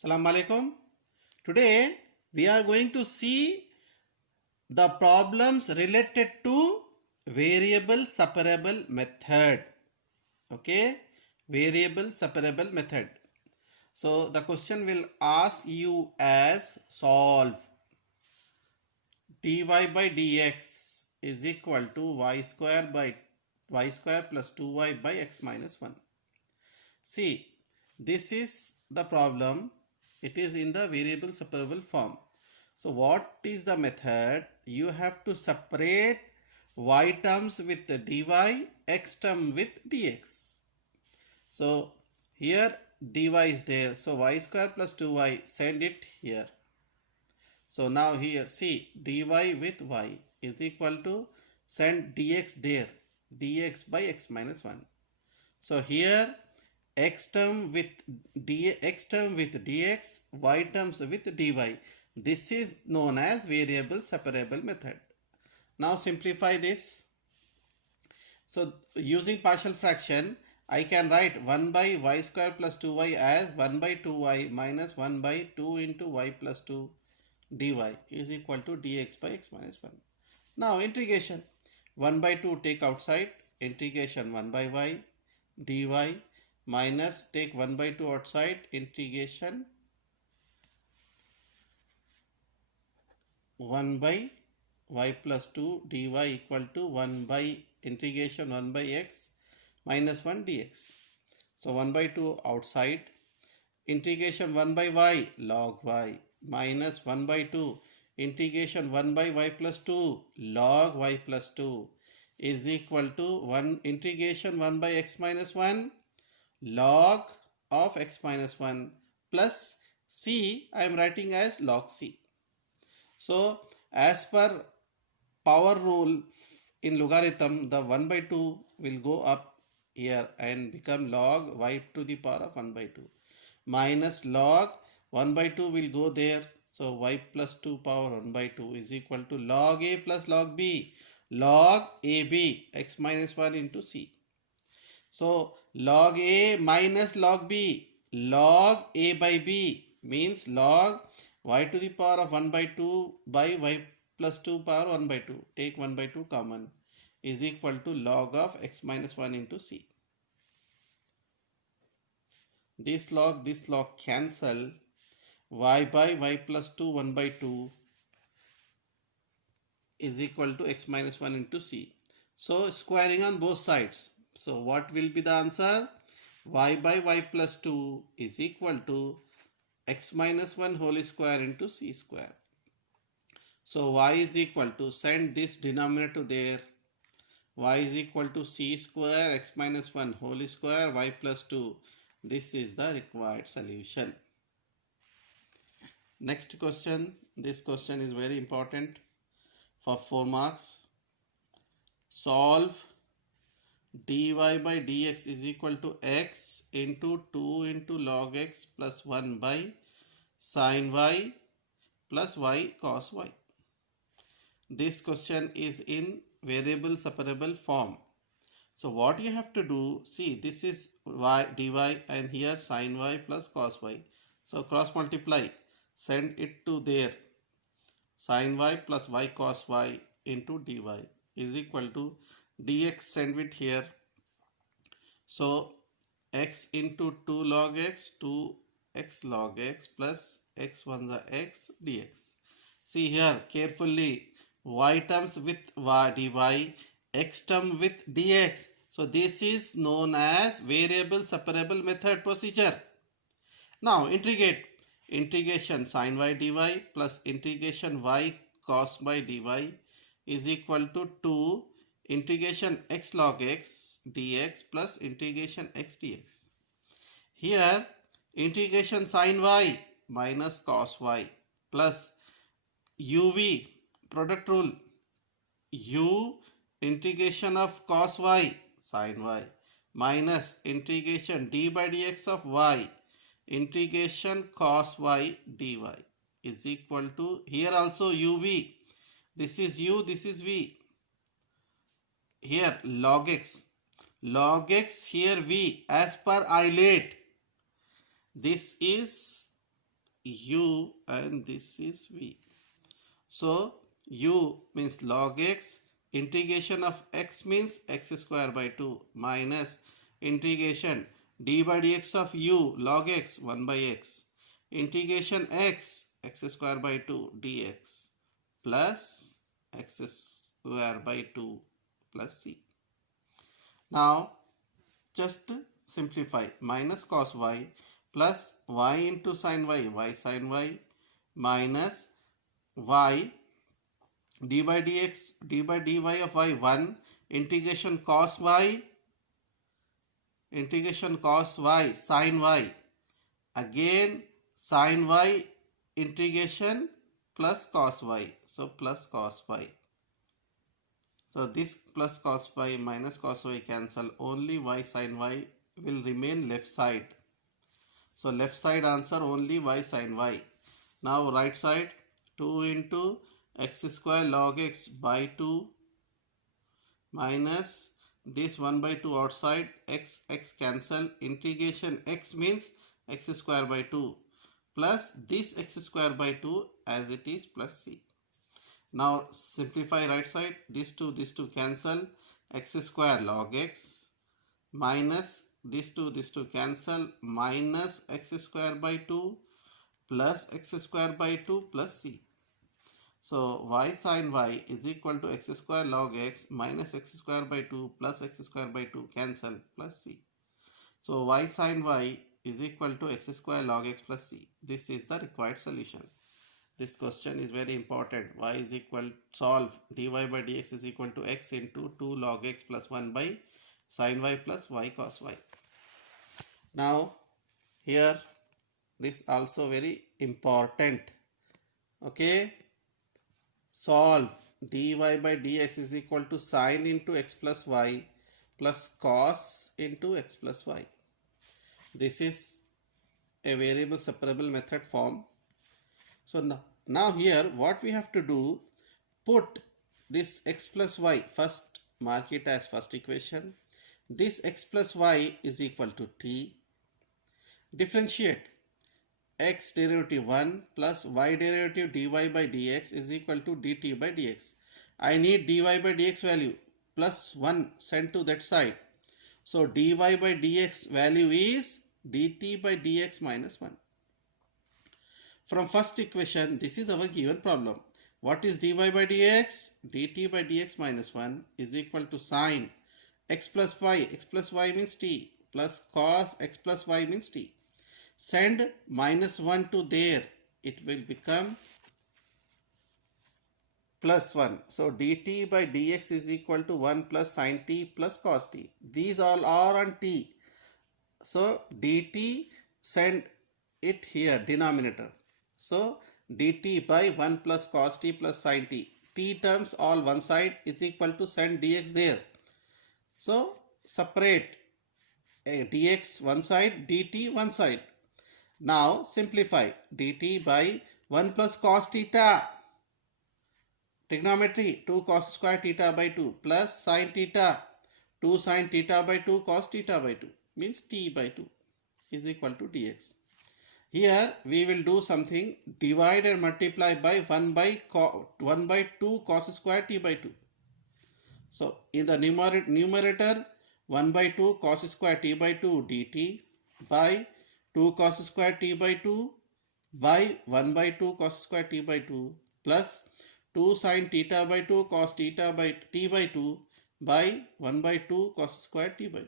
Assalamu alaikum. Today we are going to see the problems related to variable separable method. Okay, variable separable method. So the question will ask you as solve dy by dx is equal to y square by y square plus 2y by x minus 1. See, this is the problem. It is in the variable separable form. So what is the method? You have to separate y terms with the dy, x term with dx. So here dy is there. So y square plus 2y, send it here. So now here see dy with y is equal to send dx there, dx by x minus 1. So here x term with dx, y terms with dy. This is known as variable separable method. Now simplify this. So using partial fraction, I can write 1 by y square plus 2y as 1 by 2y minus 1 by 2 into y plus 2 dy is equal to dx by x minus 1. Now integration 1 by 2 take outside, integration 1 by y dy minus take 1 by 2 outside, integration 1 by y plus 2 dy equal to 1 by integration 1 by x minus 1 dx. So 1 by 2 outside, integration 1 by y log y minus 1 by 2 integration 1 by y plus 2 log y plus 2 is equal to 1 integration 1 by x minus 1 log of x minus 1 plus c I am writing as log c. So as per power rule in logarithm, the 1 by 2 will go up here and become log y to the power of 1 by 2 minus log 1 by 2 will go there. So y plus 2 power 1 by 2 is equal to log a plus log b, log ab x minus 1 into c. So log a minus log b, log a by b means log y to the power of 1 by 2 by y plus 2 power 1 by 2. Take 1 by 2 common is equal to log of x minus 1 into c. This log cancel, y by y plus 2 1 by 2 is equal to x minus 1 into c. So squaring on both sides. So what will be the answer? Y by y plus 2 is equal to x minus 1 whole square into c square. So y is equal to, send this denominator there, y is equal to c square x minus 1 whole square y plus 2. This is the required solution. Next question. This question is very important for 4 marks. Solve dy by dx is equal to x into 2 into log x plus 1 by sin y plus y cos y. This question is in variable separable form. So what you have to do, see this is y dy and here sin y plus cos y. So cross multiply, send it to there, sin y plus y cos y into dy is equal to dx, send it here. So x into 2 log x, 2x log x plus x 1 the x dx. See here carefully, y terms with y dy, x term with dx. So this is known as variable separable method procedure. Now integrate, integration sin y dy plus integration y cos y dy is equal to 2 integration x log x dx plus integration x dx. Here integration sin y minus cos y plus uv product rule, u integration of cos y sin y minus integration d by dx of y integration cos y dy is equal to, here also uv, this is u, this is v, here log x, here v as per Eilert. This is u and this is v. So u means log x, integration of x means x square by 2 minus integration d by dx of u log x 1 by x, integration x square by 2 dx plus x square by 2 plus c. Now just simplify, minus cos y plus y into sin y sin y minus y d by dx d by dy of y 1 integration cos y sin y, again sin y integration plus cos y, so plus cos y. So this plus cos y minus cos y cancel, only y sin y will remain left side. So left side answer only y sin y. Now right side 2 into x square log x by 2 minus this 1 by 2 outside, x cancel, integration x means x square by 2 plus this x square by 2 as it is plus c. Now simplify right side, these two cancel, x square log x minus these two cancel, minus x square by 2 plus x square by 2 plus c. So y sin y is equal to x square log x minus x square by 2 plus x square by 2 cancel plus c. So y sin y is equal to x square log x plus c. This is the required solution. This question is very important. Y is equal, solve dy by dx is equal to x into 2 log x plus 1 by sin y plus y cos y. Now here this also very important. Okay, solve dy by dx is equal to sin into x plus y plus cos into x plus y. This is a variable separable method form. So now here what we have to do, put this x plus y, first mark it as first equation. This x plus y is equal to t. Differentiate x derivative 1 plus y derivative dy by dx is equal to dt by dx. I need dy by dx value plus 1 sent to that side. So dy by dx value is dt by dx minus 1. From first equation, this is our given problem. What is dy by dx? dt by dx minus 1 is equal to sin x plus y means t, plus cos x plus y means t. Send minus 1 to there, it will become plus 1. So dt by dx is equal to 1 plus sin t plus cos t. These all are on t. So dt, send it here, denominator. So dt by 1 plus cos t plus sin t. T terms all one side is equal to send dx there. So separate dx one side, dt one side. Now simplify dt by 1 plus cos theta, trigonometry 2 cos square theta by 2 plus sin theta 2 sin theta by 2 cos theta by 2 means t by 2 is equal to dx. Here we will do something, divide and multiply by 1 by 2 cos square t by 2. So in the numerator 1 by 2 cos square t by 2 dt by 2 cos square t by 2 by 1 by 2 cos square t by 2 plus 2 sin theta by 2 cos theta by t by 2 by 1 by 2 cos square t by 2.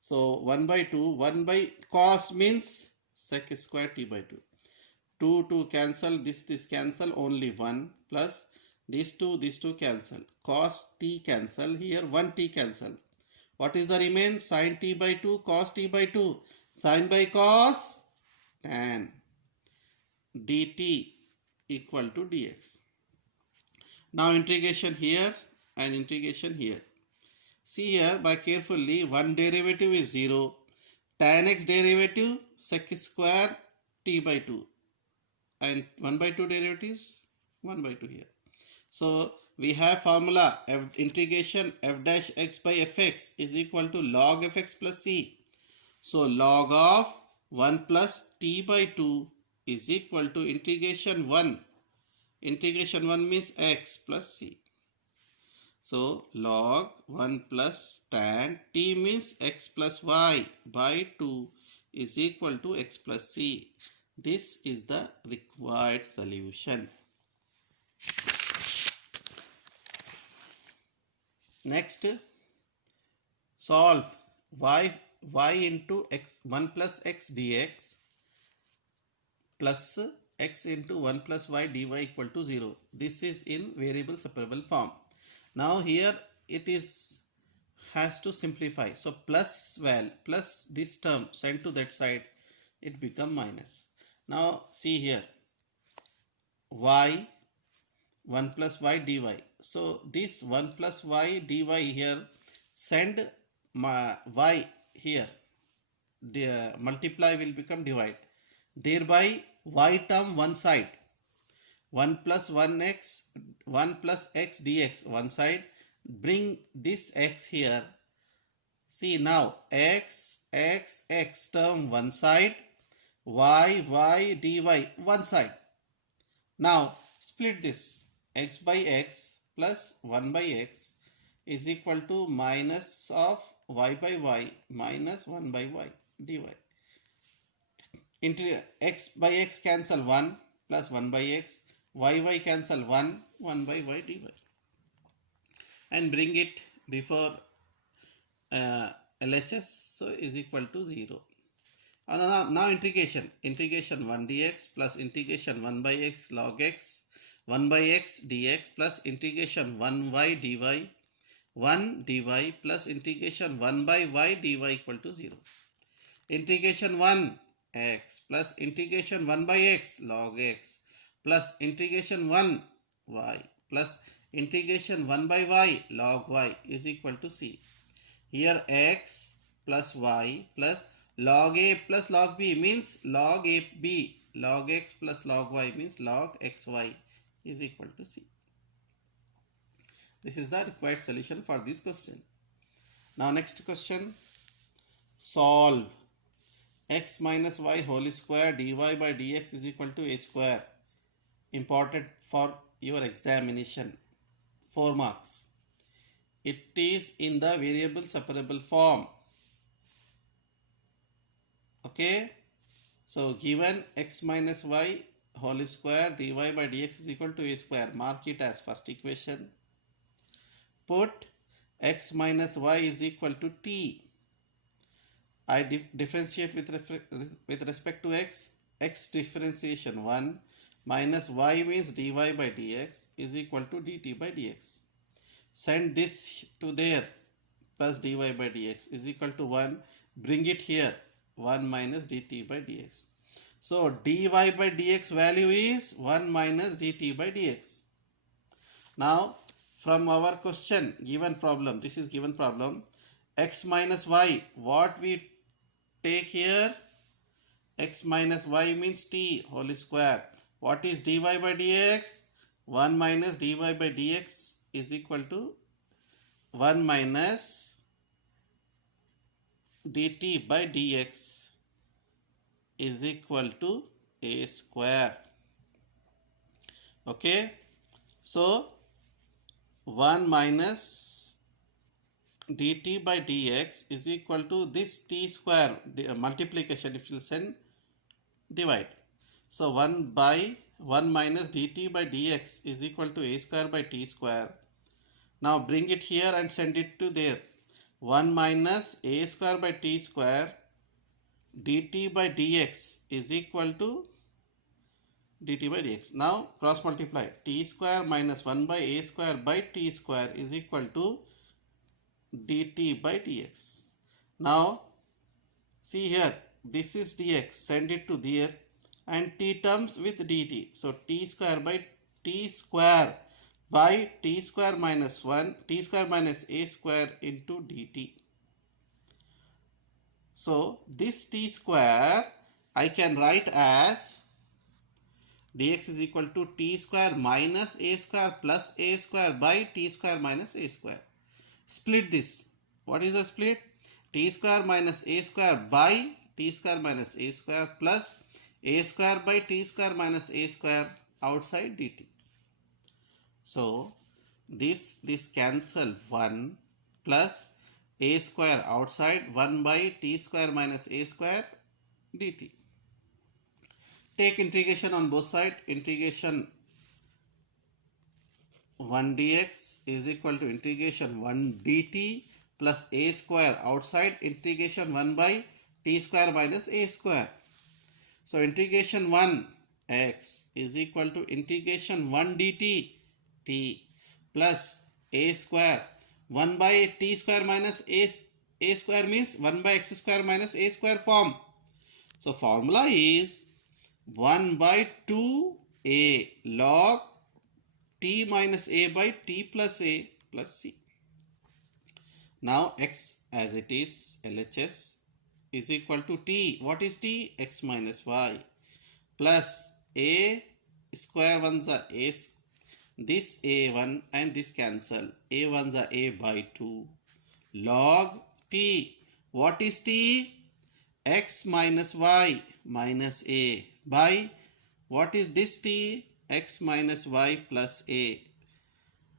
So 1 by 2, 1 by cos means sec square t by 2. 2 cancel, this cancel, only 1 plus these two cancel. Cos t cancel, here 1 t cancel. What is the remain? Sin t by 2 cos t by 2. Sin by cos tan dt equal to dx. Now integration here and integration here. See here by carefully, one derivative is 0. Tan x derivative sec square t by 2 and 1 by 2 derivatives 1 by 2 here. So we have formula integration f dash x by fx is equal to log fx plus c. So log of 1 plus t by 2 is equal to integration 1. Integration 1 means x plus c. So log 1 plus tan t means x plus y by 2 is equal to x plus c. This is the required solution. Next, solve y into x 1 plus x dx plus x into 1 plus y dy equal to 0. This is in variable separable form. Now here it is has to simplify. So plus this term sent to that side, it become minus. Now see here, y 1 plus y dy. So this 1 plus y dy here, send y here, the multiply will become divide. Thereby y term one side, 1 plus x dx one side, bring this x here. See now, x term one side, y dy one side. Now split this, x by x plus 1 by x is equal to minus of y by y minus 1 by y dy. Into x by x cancel 1 plus 1 by x, y cancel 1 by y dy, and bring it before LHS, so is equal to 0. Now integration 1 dx plus integration 1 by x log x 1 by x dx plus integration 1y dy 1 dy plus integration 1 by y dy equal to 0. Integration 1 x plus integration 1 by x log x plus integration 1 y plus integration 1 by y log y is equal to c. Here x plus y plus log a plus log b means log a b, log x plus log y means log xy is equal to c. This is the required solution for this question. Now next question, solve x minus y whole square dy by dx is equal to a square. Important for your examination, 4 marks. It is in the variable separable form. Okay, so given x minus y whole square dy by dx is equal to a square, mark it as first equation. Put x minus y is equal to t. I differentiate with respect to x differentiation 1 minus y means dy by dx is equal to dt by dx. Send this to there, plus dy by dx is equal to 1, bring it here, 1 minus dt by dx. So dy by dx value is 1 minus dt by dx. Now from our question, given problem, this is given problem, x minus y, what we take here, x minus y means t whole square. What is dy by dx? 1 minus dy by dx is equal to 1 minus dt by dx is equal to a square. Okay, so 1 minus dt by dx is equal to this t square multiplication, if you send divide. So 1 minus dt by dx is equal to a square by t square. Now bring it here and send it to there. 1 minus a square by t square dt by dx is equal to dt by dx. Now cross multiply, t square minus 1 by a square by t square is equal to dt by dx. Now see here, this is dx, send it to there, and t terms with dt. So t square by t square by t square minus 1, t square minus a square into dt. So this t square I can write as dx is equal to t square minus a square plus a square by t square minus a square. Split this. What is the split? T square minus a square by t square minus a square plus a square by t square minus a square outside dt. So this cancel 1 plus a square outside 1 by t square minus a square dt. Take integration on both sides. Integration 1 dx is equal to integration 1 dt plus a square outside integration 1 by t square minus a square. So integration 1 x is equal to integration 1 dt t plus a square 1 by t square minus a square means 1 by x square minus a square form. So formula is 1 by 2a log t minus a by t plus a plus c. Now x as it is LHS is equal to t. What is t? X minus y plus a square 1 the a, this a1 and this cancel, a1 the a by 2 log t. What is t? X minus y minus a by, what is this t? X minus y plus a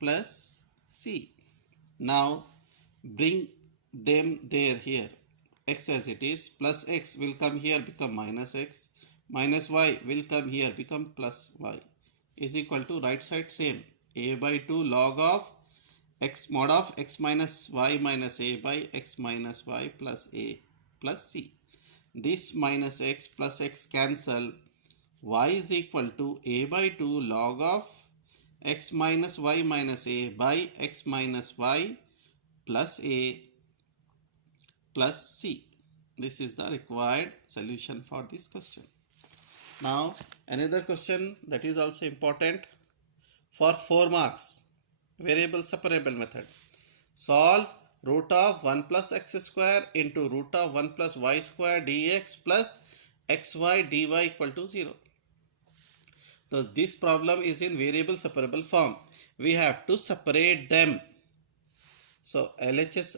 plus c. Now bring them there here. X as it is plus x will come here become minus x, minus y will come here become plus y is equal to right side same, a by 2 log of x mod of x minus y minus a by x minus y plus a plus c. This minus x plus x cancel, y is equal to a by 2 log of x minus y minus a by x minus y plus a plus c. This is the required solution for this question. Now another question that is also important for 4 marks, variable separable method. Solve root of 1 plus x square into root of 1 plus y square dx plus xy dy equal to 0. So this problem is in variable separable form. We have to separate them. So LHS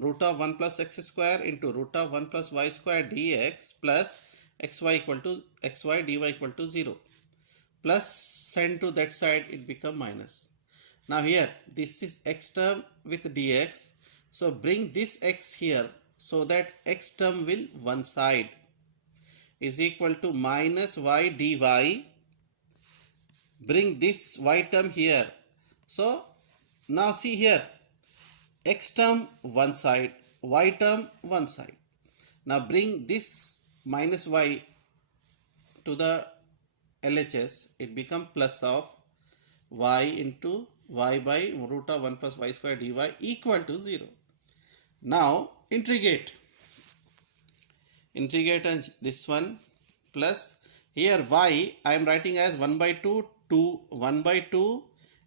root of 1 plus x square into root of 1 plus y square dx plus xy dy equal to 0. Plus send to that side, it become minus. Now here this is x term with dx. So bring this x here so that x term will one side is equal to minus y dy. Bring this y term here. So now see here, x term one side, y term one side. Now bring this minus y to the LHS, it become plus of y into y by root of 1 plus y square dy equal to 0. Now integrate on this one plus here y I am writing as 1 by 2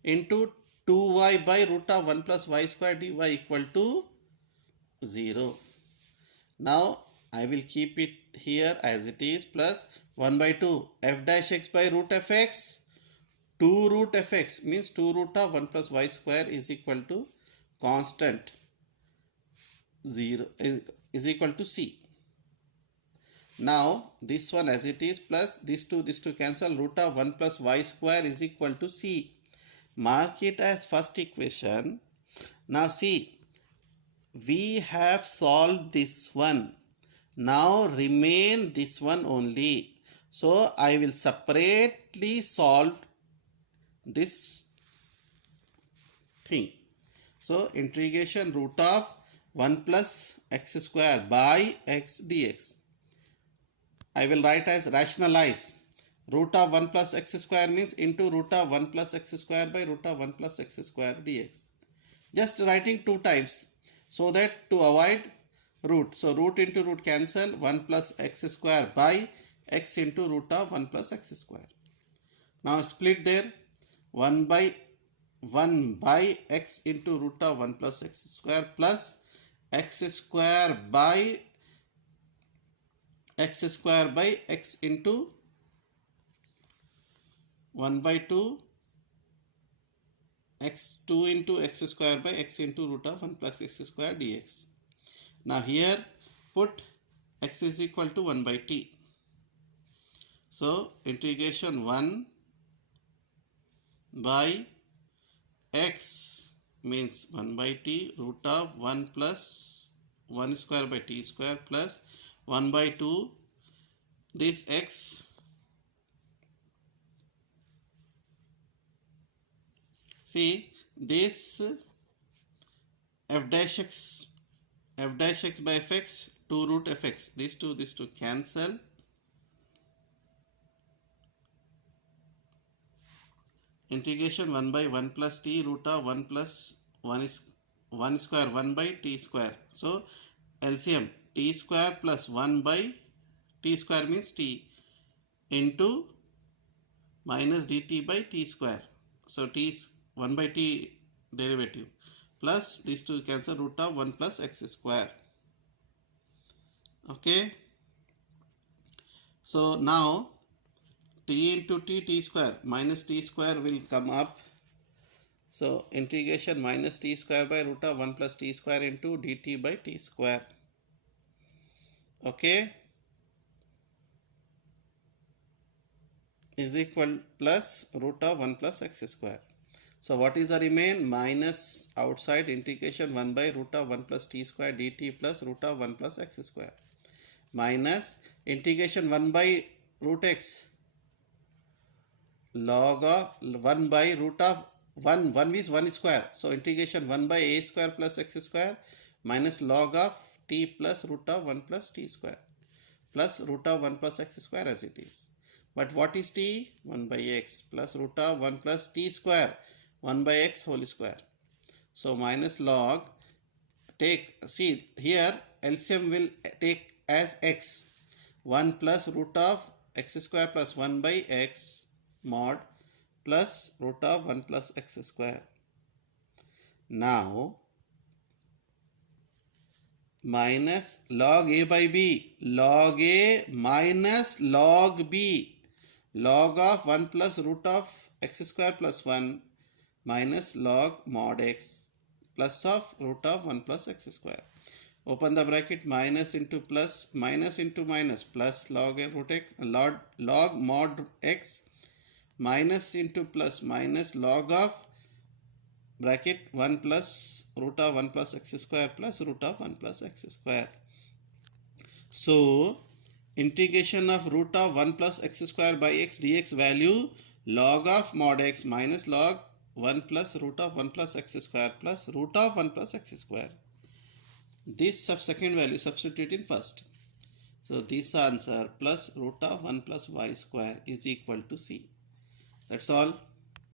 into 2y by root of 1 plus y square dy equal to 0. Now I will keep it here as it is plus 1 by 2 f dash x by root fx. 2 root fx means 2 root of 1 plus y square is equal to constant 0 is equal to c. Now this one as it is plus this two cancel, root of 1 plus y square is equal to c. Mark it as first equation. Now see, we have solved this one. Now remain this one only. So I will separately solve this thing. So integration root of 1 plus x square by x dx. I will write as rationalize. Root of 1 plus x square means into root of 1 plus x square by root of 1 plus x square dx. Just writing 2 times so that to avoid root. So root into root cancel, 1 plus x square by x into root of 1 plus x square. Now split there, 1 by x into root of 1 plus x square plus x square by x into 1 by 2 x2 into x square by x into root of 1 plus x square dx. Now here put x is equal to 1 by t. So integration 1 by x means 1 by t root of 1 plus 1 square by t square plus 1 by 2 this x see this f dash x by fx 2 root fx these two cancel. Integration 1 by 1 plus t root of 1 plus 1 is 1 square 1 by t square. So LCM t square plus 1 by t square means t into minus dt by t square. So t is 1 by t derivative plus these two cancel root of 1 plus x square. Okay. So now t into t square minus t square will come up. So integration minus t square by root of 1 plus t square into dt by t square. Okay. Is equal plus root of 1 plus x square. So what is the remain? Minus outside integration 1 by root of 1 plus t square dt plus root of 1 plus x square minus integration 1 by root x log of 1 by root of 1 is 1 square. So integration 1 by a square plus x square minus log of t plus root of 1 plus t square plus root of 1 plus x square as it is. But what is t? 1 by x plus root of 1 plus t square 1 by x whole square. So minus log take see here LCM will take as x 1 plus root of x square plus 1 by x mod plus root of 1 plus x square. Now minus log a by b log a minus log b log of 1 plus root of x square plus 1 minus log mod x plus of root of 1 plus x square. Open the bracket minus into plus minus into minus plus log a root x log mod x minus into plus minus log of bracket 1 plus root of 1 plus x square plus root of 1 plus x square. So integration of root of 1 plus x square by x dx value log of mod x minus log 1 plus root of 1 plus x square plus root of 1 plus x square. This second value substitute in first. So this answer plus root of 1 plus y square is equal to c. That's all.